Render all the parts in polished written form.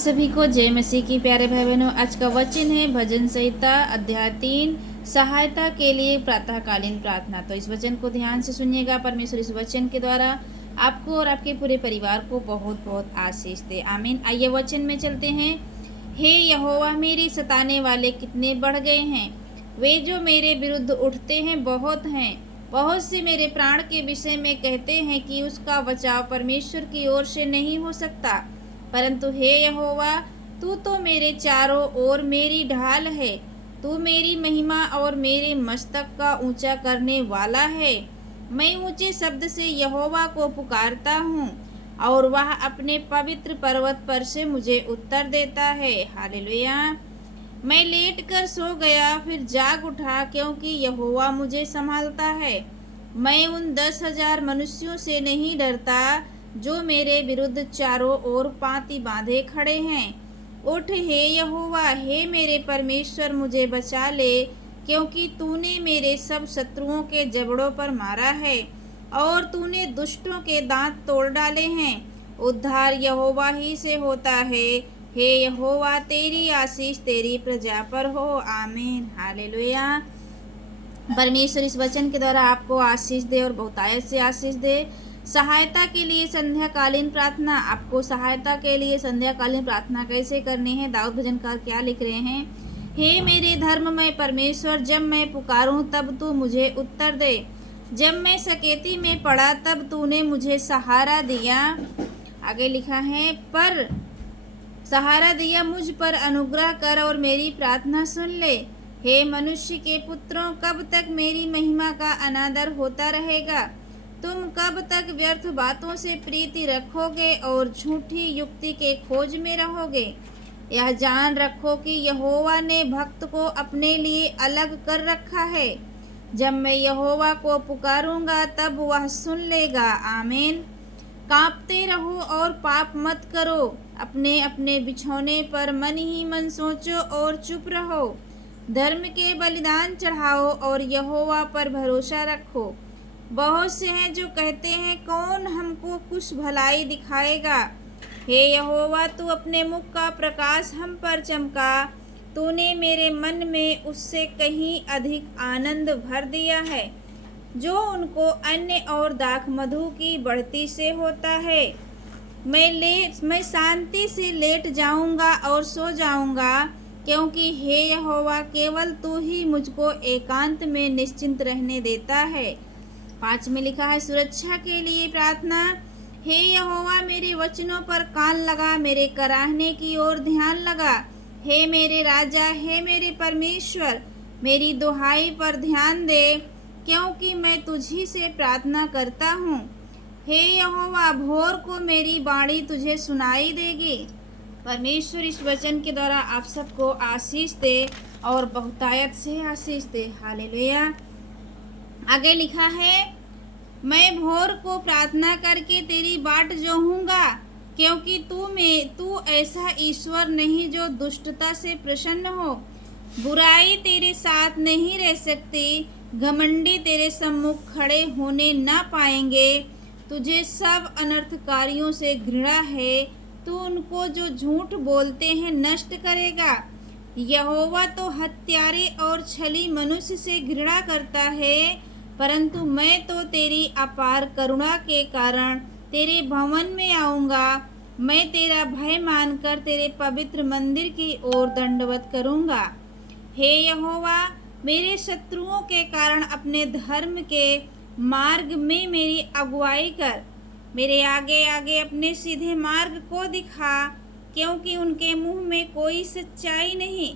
सभी को जय मसीह की। प्यारे भाई बहनों, आज का वचन है भजन संहिता अध्याय 3, सहायता के लिए प्रातःकालीन प्रार्थना। तो इस वचन को ध्यान से सुनिएगा। परमेश्वर इस वचन के द्वारा आपको और आपके पूरे परिवार को बहुत बहुत आशीष दे। आमीन। आइए वचन में चलते हैं। हे यहोवा, मेरी सताने वाले कितने बढ़ गए हैं, वे जो मेरे विरुद्ध उठते हैं बहुत हैं। बहुत से मेरे प्राण के विषय में कहते हैं कि उसका बचाव परमेश्वर की ओर से नहीं हो सकता। परंतु हे यहोवा, तू तो मेरे चारों ओर मेरी ढाल है। तू मेरी महिमा और मेरे मस्तक का ऊंचा करने वाला है। मैं ऊंचे शब्द से यहोवा को पुकारता हूँ और वह अपने पवित्र पर्वत पर से मुझे उत्तर देता है। हालेलुया। मैं लेट कर सो गया, फिर जाग उठा, क्योंकि यहोवा मुझे संभालता है। मैं उन 10,000 मनुष्यों से नहीं डरता जो मेरे विरुद्ध चारों ओर पाँति बांधे खड़े हैं। उठ हे यहोवा, हे मेरे परमेश्वर, मुझे बचा ले, क्योंकि तूने मेरे सब शत्रुओं के जबड़ों पर मारा है और तूने दुष्टों के दांत तोड़ डाले हैं। उद्धार यहोवा ही से होता है। हे यहोवा, तेरी आशीष तेरी प्रजा पर हो। आमीन। हालेलुया। परमेश्वर इस वचन के द्वारा आपको आशीष दे और बहुतायत से आशीष दे। सहायता के लिए संध्याकालीन प्रार्थना। आपको सहायता के लिए संध्याकालीन प्रार्थना कैसे करनी है? दाऊद भजनकार क्या लिख रहे हैं? हे मेरे धर्ममय परमेश्वर, जब मैं पुकारूं तब तू मुझे उत्तर दे। जब मैं सकेती में पड़ा तब तूने मुझे सहारा दिया। आगे लिखा है, पर सहारा दिया, मुझ पर अनुग्रह कर और मेरी प्रार्थना सुन ले। हे मनुष्य के पुत्रों, कब तक मेरी महिमा का अनादर होता रहेगा? तुम कब तक व्यर्थ बातों से प्रीति रखोगे और झूठी युक्ति के खोज में रहोगे? यह जान रखो कि यहोवा ने भक्त को अपने लिए अलग कर रखा है। जब मैं यहोवा को पुकारूंगा तब वह सुन लेगा। आमीन। कांपते रहो और पाप मत करो। अपने अपने बिछौने पर मन ही मन सोचो और चुप रहो। धर्म के बलिदान चढ़ाओ और यहोवा पर भरोसा रखो। बहुत से हैं जो कहते हैं, कौन हमको कुछ भलाई दिखाएगा? हे यहोवा, तू अपने मुख का प्रकाश हम पर चमका। तूने मेरे मन में उससे कहीं अधिक आनंद भर दिया है, जो उनको अन्य और दाख मधु की बढ़ती से होता है। मैं शांति से लेट जाऊंगा और सो जाऊंगा, क्योंकि हे यहोवा, केवल तू ही मुझको एकांत में निश्चिंत रहने देता है। 5 में लिखा है, सुरक्षा के लिए प्रार्थना। हे यहोवा, मेरे वचनों पर कान लगा, मेरे कराहने की ओर ध्यान लगा। हे मेरे राजा, हे मेरे परमेश्वर, मेरी दुहाई पर ध्यान दे, क्योंकि मैं तुझी से प्रार्थना करता हूँ। हे यहोवा, भोर को मेरी वाणी तुझे सुनाई देगी। परमेश्वर इस वचन के द्वारा आप सबको आशीष दे और बहुतायत से आशीष दे। हालेलुया। आगे लिखा है, मैं भोर को प्रार्थना करके तेरी बाट जोहूँगा, क्योंकि तू ऐसा ईश्वर नहीं जो दुष्टता से प्रसन्न हो। बुराई तेरे साथ नहीं रह सकती, घमंडी तेरे सम्मुख खड़े होने ना पाएंगे। तुझे सब अनर्थकारियों से घृणा है, तू उनको जो झूठ बोलते हैं नष्ट करेगा। यहोवा तो हत्यारे और छली मनुष्य से घृणा करता है, परंतु मैं तो तेरी अपार करुणा के कारण तेरे भवन में आऊँगा। मैं तेरा भय मानकर तेरे पवित्र मंदिर की ओर दंडवत करूँगा। हे यहोवा, मेरे शत्रुओं के कारण अपने धर्म के मार्ग में मेरी अगुवाई कर। मेरे आगे आगे अपने सीधे मार्ग को दिखा, क्योंकि उनके मुँह में कोई सच्चाई नहीं।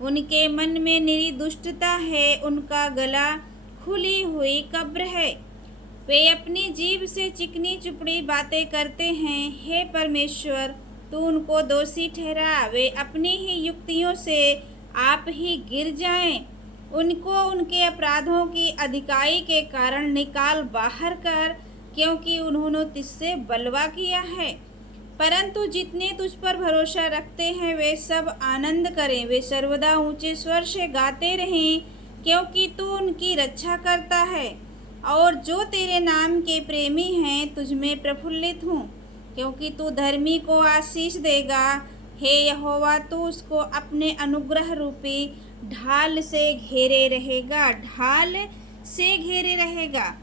उनके मन में निरी दुष्टता है, उनका गला खुली हुई कब्र है। वे अपनी जीभ से चिकनी चुपड़ी बातें करते हैं। हे परमेश्वर, तू उनको दोषी ठहरा। वे अपनी ही युक्तियों से आप ही गिर जाएं। उनको उनके अपराधों की अधिकाई के कारण निकाल बाहर कर, क्योंकि उन्होंने तुझसे बलवा किया है। परंतु जितने तुझ पर भरोसा रखते हैं वे सब आनंद करें। वे सर्वदा ऊंचे स्वर से गाते रहें, क्योंकि तू उनकी रक्षा करता है। और जो तेरे नाम के प्रेमी हैं, तुझ में प्रफुल्लित हूँ, क्योंकि तू धर्मी को आशीष देगा हे यहोवा, तू उसको अपने अनुग्रह रूपी ढाल से घेरे रहेगा, ढाल से घेरे रहेगा।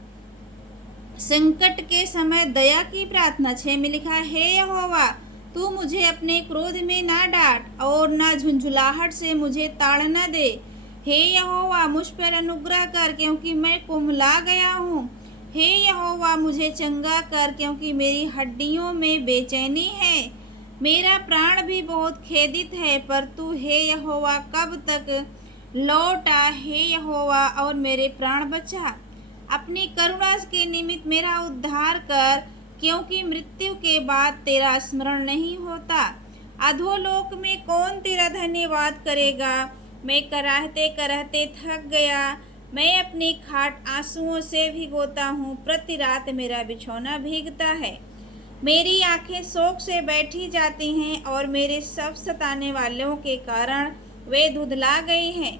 संकट के समय दया की प्रार्थना 6 में लिखा है, हे यहोवा, तू मुझे अपने क्रोध में ना डांट और ना झुंझुलाहट से मुझे ताड़ न दे। हे यहोवा, मुझ पर अनुग्रह कर, क्योंकि मैं कुम्हला गया हूँ। हे यहोवा, मुझे चंगा कर, क्योंकि मेरी हड्डियों में बेचैनी है। मेरा प्राण भी बहुत खेदित है, पर तू हे यहोवा कब तक लौटा, हे यहोवा, और मेरे प्राण बचा। अपनी करुणा के निमित्त मेरा उद्धार कर, क्योंकि मृत्यु के बाद तेरा स्मरण नहीं होता। अधोलोक में कौन तेरा धन्यवाद करेगा। मैं कराहते कराहते थक गया, मैं अपनी खाट आंसुओं से भिगोता हूँ, प्रति रात मेरा बिछौना भीगता है। मेरी आंखें शोक से बैठी जाती हैं और मेरे सब सताने वालों के कारण वे धुंधला गई हैं।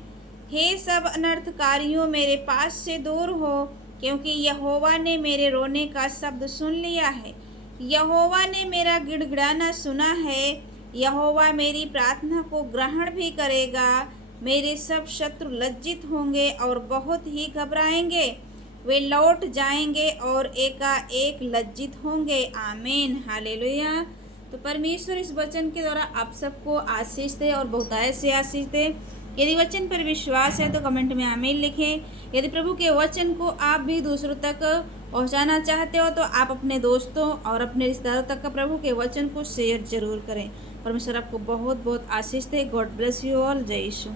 हे सब अनर्थकारियों, मेरे पास से दूर हो, क्योंकि यहोवा ने मेरे रोने का शब्द सुन लिया है। यहोवा ने मेरा गिड़गिड़ाना सुना है। यहोवा मेरी प्रार्थना को ग्रहण भी करेगा। मेरे सब शत्रु लज्जित होंगे और बहुत ही घबराएंगे। वे लौट जाएंगे और एकाएक लज्जित होंगे। आमीन, हालेलुया। तो परमेश्वर इस वचन के द्वारा आप सबको आशीष दे और बहुतायत से आशीष दे। यदि वचन पर विश्वास है तो कमेंट में आमीन लिखें। यदि प्रभु के वचन को आप भी दूसरों तक पहुंचाना चाहते हो तो आप अपने दोस्तों और अपने रिश्तेदारों तक का प्रभु के वचन को शेयर जरूर करें। परमेश्वर आपको बहुत बहुत आशीष दे। God bless you all. जय यीशु।